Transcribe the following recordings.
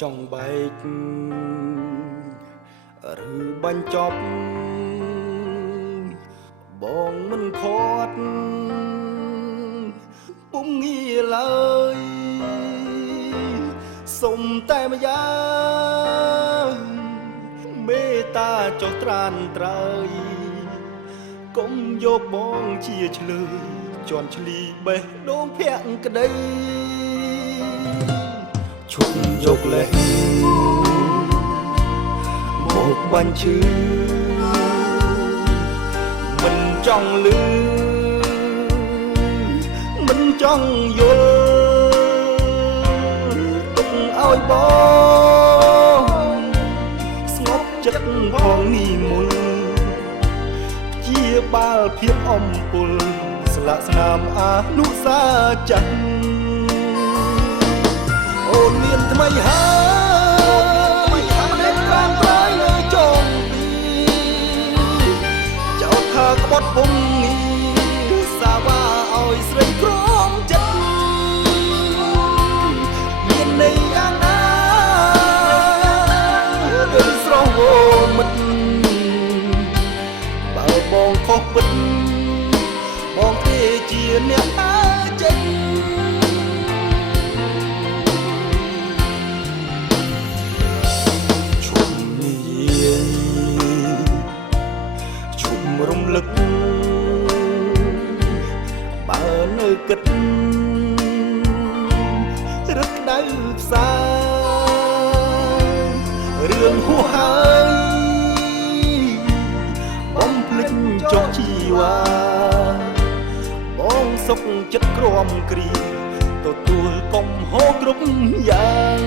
ចង់បែកឬបញ្ចប់បងមិនខាត់ពុំងាឡើយសុំតែម្យ៉ាងមេត្តាចុះត្រានត្រើយកុំយកបងជាឆ្លើយជន់ឈ្លីបេះដូងភក្តីឈប់យកលេសមកបាញ់ឈឺមិនចង់លឺមិនចង់យល់ទុកឲ្យបងស្ងប់ចិត្តផងនេះមុនជាបាលភាពអំពុលស្លាកស្នាមអានុសាចិនអូនមានថ្មីហើយមិនដឹងត្រាំត្រៃនៅចុងពីចោលថាក្បត់ពុំនេះសាវ៉ាឲ្យស្រីក្រមចិត្តមានន័យយ៉ាងណាដូចស្រស់វមិត្តបើបងខុសពិតបងទេជាអ្នកអាចិនឈុំនិយាយឈុំរំលឹកបើនៅគិតរឹកដៅផ្សារឿងហួហើយបំភ្លេចចុះជីវ៉ាបងសុខចិត្តក្រំគ្រីទទួលកំហុសគ្រប់យ៉ាង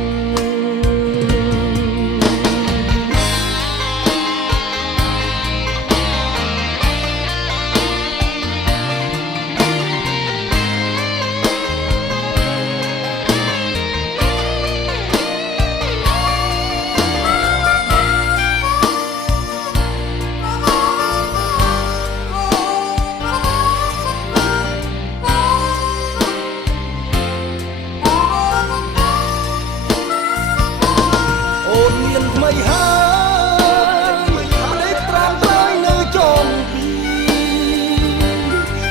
ថ្មីហើយមិនได้ត្រាំត្រៃនៅចុងពី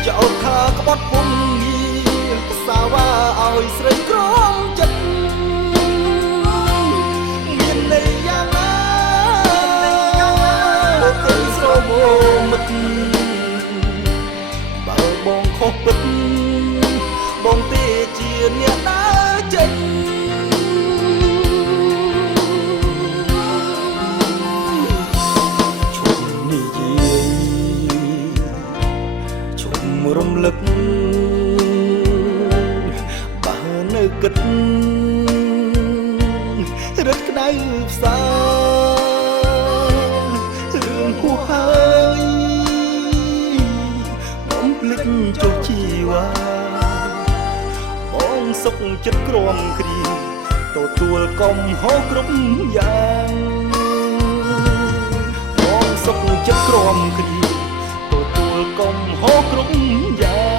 ចោលថាក្បត់ពុំងារសាវ៉ាឲ្យស្រីក្រមចិត្តមានន័យយ៉ាងណាទៅស្រមោមិត្តបើបងខុសពិតបងទេជាអ្នកដើរចេញរំលឹកបើនៅគិតរឹកក្តៅផ្សារឿងហួសហើយបំភ្លេចចុះជីវ៉ាបងសុខចិត្តក្រំគ្រីទទួលកំហុសគ្រប់យ៉ាងបងសុខចិត្តក្រំគ្រីកំហុសគ្រប់យ៉ាង